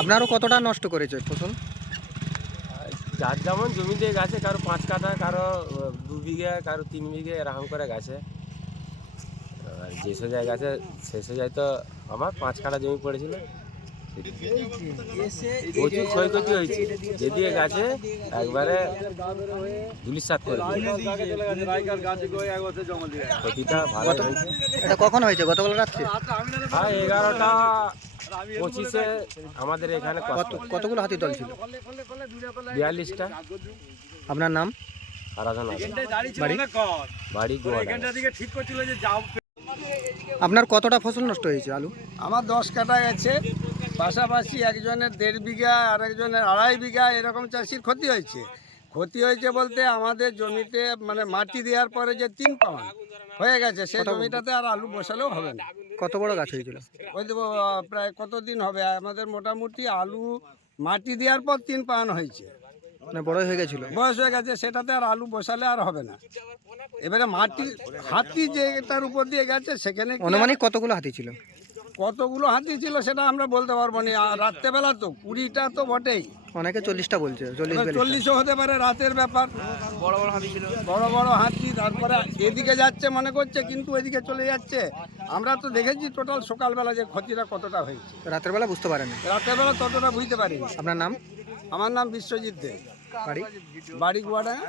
আপনারও কতটা নষ্ট করেছে ফসল? যার যেমন জমিতে গাছে, কারো 5 কাঠা, কারো 2 বিঘা, কারো 3 বিঘা এরকম করে গাছে। আর যে সোজায় গাছে সে সোজায় তো আমার 5 কাঠা জমি পড়েছিল, প্রচুর ক্ষয়ক্ষতি হয়েছে। যেদিকে গাছে একবারে ধুলিসাৎ করে ক্ষতিটা ভালো হয়েছে। এটা কখন হয়েছে? গতকাল রাত্রে? হ্যাঁ, 11টা 25-এ আমাদের এখানে। কতগুলো হাতি দল ছিল? 42টা। আপনার নাম? আরাধনা। বাড়ি? বাড়ি গোয়া। আপনার কতটা ফসল নষ্ট হয়েছে আলু? আমার 10 কাঠা গেছে, পাশাপাশি একজনের 1.5 বিঘা আর একজনের 2.5 বিঘা এরকম চাষির ক্ষতি হয়েছে। ক্ষতি হয়েছে বলতে আমাদের জমিতে মানে মাটি দেওয়ার পরে যে 3 পাউন্ড হয়ে গেছে, সেই জমিটাতে আর আলু বসালেও হবে না। কত বড় গাছ হয়েছিল? ওই তো প্রায় কতদিন হবে আমাদের, মোটামুটি আলু মাটি দেওয়ার পর 3 পাউন্ড হয়েছে, মানে বড় হয়ে গেছিল, বয়স হয়ে গেছে, সেটাতে আর আলু বসালে আর হবে না। এবারে মাটি হাতি যেটার উপর দিয়ে গেছে সেখানে অনুমানিক কতগুলো হাতি ছিল? কতগুলো হাতি ছিল সেটা আমরা বলতে পারবো না। আর রাত্রেবেলা তো 20টা তো বটেই, অনেকে 40টা বলছে, 40ও হতে পারে, রাতের ব্যাপার। বড় বড় হাতি ছিল, বড় বড় হাতি। তারপরে এদিকে যাচ্ছে মনে করছে, কিন্তু এদিকে চলে যাচ্ছে। আমরা তো দেখেছি টোটাল সকালবেলা যে ক্ষতিটা কতটা হয়েছে। রাতের বেলা বুঝতে পারেন? রাতের বেলা ততটা বুঝতে পারি। আপনার নাম? আমার নাম বিশ্বজিৎ দে, বাড়ি? বাড়ি গোয়াডাঙ্গা।